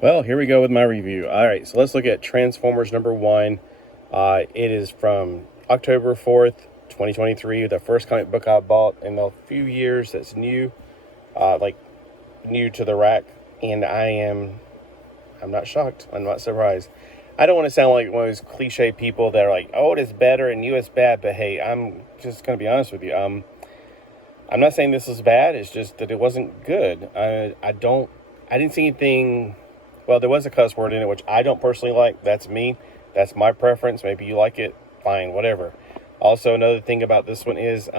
Well, here we go with my review. All right, so let's look at Transformers number 1. It is from October 4th, 2023, the first comic book I bought in a few years that's new, new to the rack, and I'm not shocked. I'm not surprised. I don't want to sound like one of those cliche people that are like, old is better and new is bad, but hey, I'm just going to be honest with you. I'm not saying this is bad, it's just that it wasn't good. I didn't see anything. Well, there was a cuss word in it, which I don't personally like. That's me. That's my preference. Maybe you like it. Fine, whatever. Also, another thing about this one is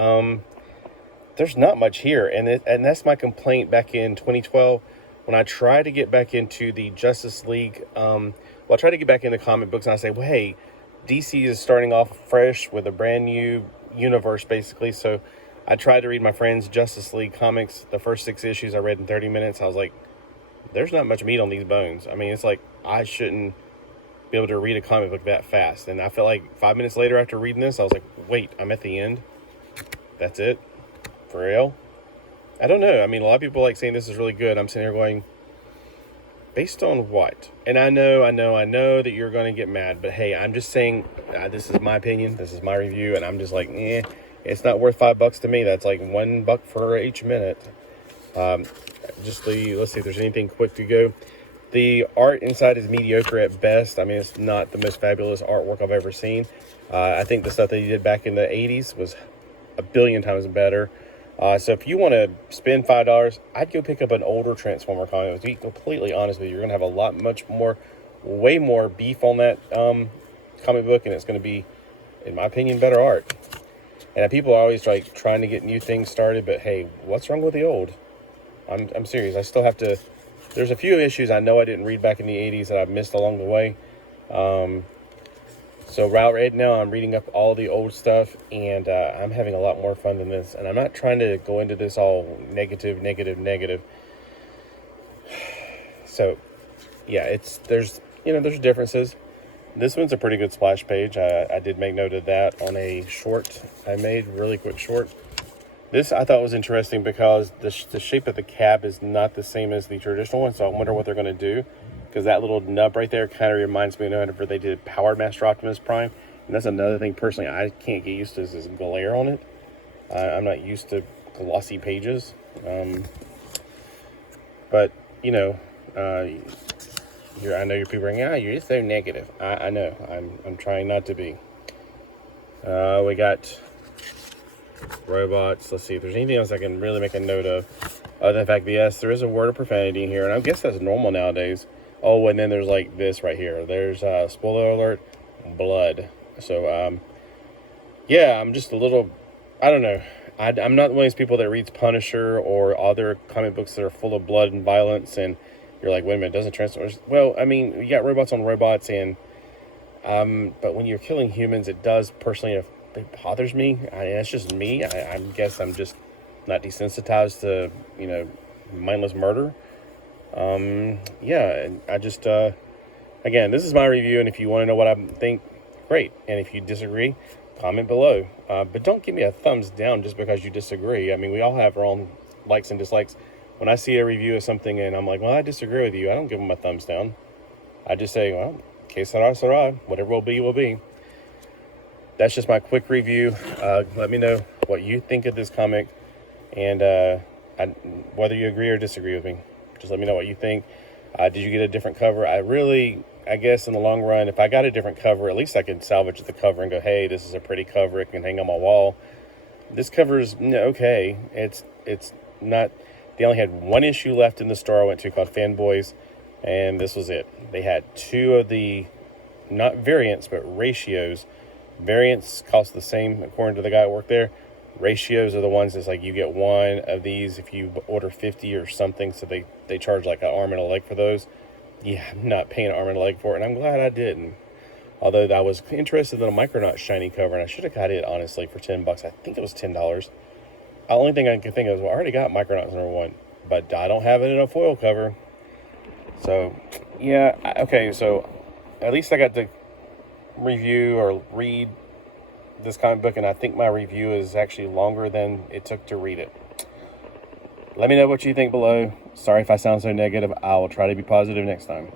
there's not much here. And that's my complaint back in 2012 when I tried to get back into the Justice League. I tried to get back into comic books, and I say, well, hey, DC is starting off fresh with a brand new universe, basically. So I tried to read my friend's Justice League comics. The first 6 issues I read in 30 minutes. I was like, there's not much meat on these bones. I mean, it's like I shouldn't be able to read a comic book that fast. And I felt like 5 minutes later after reading this, I was like, wait, I'm at the end? That's it? For real? I don't know. I mean, a lot of people like saying this is really good. I'm sitting here going, based on what? And I know that you're going to get mad. But hey, I'm just saying, this is my opinion. This is my review. And I'm just like, it's not worth $5 to me. That's like $1 for each minute. Let's see if there's anything quick to go. The art inside is mediocre at best. I mean, it's not the most fabulous artwork I've ever seen. I think the stuff that he did back in the 80s was a billion times better. So if you want to spend $5, I'd go pick up an older Transformer comic. To be completely honest with you, you're going to have way more beef on that comic book, and it's going to be, in my opinion, better art. And people are always like trying to get new things started, but hey, what's wrong with the old? I'm serious. I still have to. There's a few issues I know I didn't read back in the 80s that I've missed along the way. So right now I'm reading up all the old stuff, and I'm having a lot more fun than this. And I'm not trying to go into this all negative. So yeah, there's differences. This one's a pretty good splash page. I did make note of that on a short I made, really quick short. This I thought was interesting because the shape of the cab is not the same as the traditional one, so I wonder what they're going to do. Because that little nub right there kind of reminds me of whenever they did Powered Master Optimus Prime. And that's another thing, personally, I can't get used to is this glare on it. I'm not used to glossy pages. But, I know your people are saying, you're just so negative. I know. I'm trying not to be. We got robots. Let's see if there's anything else I can really make a note of. Other than the fact that, yes, there is a word of profanity in here, and I guess that's normal nowadays. Oh, and then there's like this right here. There's, spoiler alert, blood. So, I'm just a little, I don't know. I'm not one of these people that reads Punisher or other comic books that are full of blood and violence, and you're like, wait a minute, doesn't Transformers? Well, I mean, you got robots on robots, and, but when you're killing humans, it does personally, it bothers me. It's just me. I guess I'm just not desensitized to, mindless murder. I just, again, this is my review, and if you want to know what I think, great. And if you disagree, comment below. But don't give me a thumbs down just because you disagree. I mean, we all have our own likes and dislikes. When I see a review of something and I'm like, well, I disagree with you, I don't give them a thumbs down. I just say, well, que será, será. Whatever will be, will be. That's just my quick review. Let me know what you think of this comic, and whether you agree or disagree with me. Just let me know what you think. Did you get a different cover? I guess in the long run, if I got a different cover, at least I could salvage the cover and go, hey, this is a pretty cover. It can hang on my wall. This cover is okay. It's not. They only had one issue left in the store I went to called Fanboys, and this was it. They had 2 of the, not variants, but ratios. Variants cost the same, according to the guy who worked there. Ratios are the ones that's like you get 1 of these if you order 50 or something. So they charge like an arm and a leg for those. Yeah, I'm not paying an arm and a leg for it, and I'm glad I didn't. Although I was interested in a Micronauts shiny cover, and I should have got it, honestly, for $10. I think it was $10. The only thing I can think of is, well, I already got Micronauts number 1, but I don't have it in a foil cover. So, yeah, okay, so at least I got to review or read this comic book, and I think my review is actually longer than it took to read it. Let me know what you think below. Sorry if I sound so negative. I will try to be positive next time.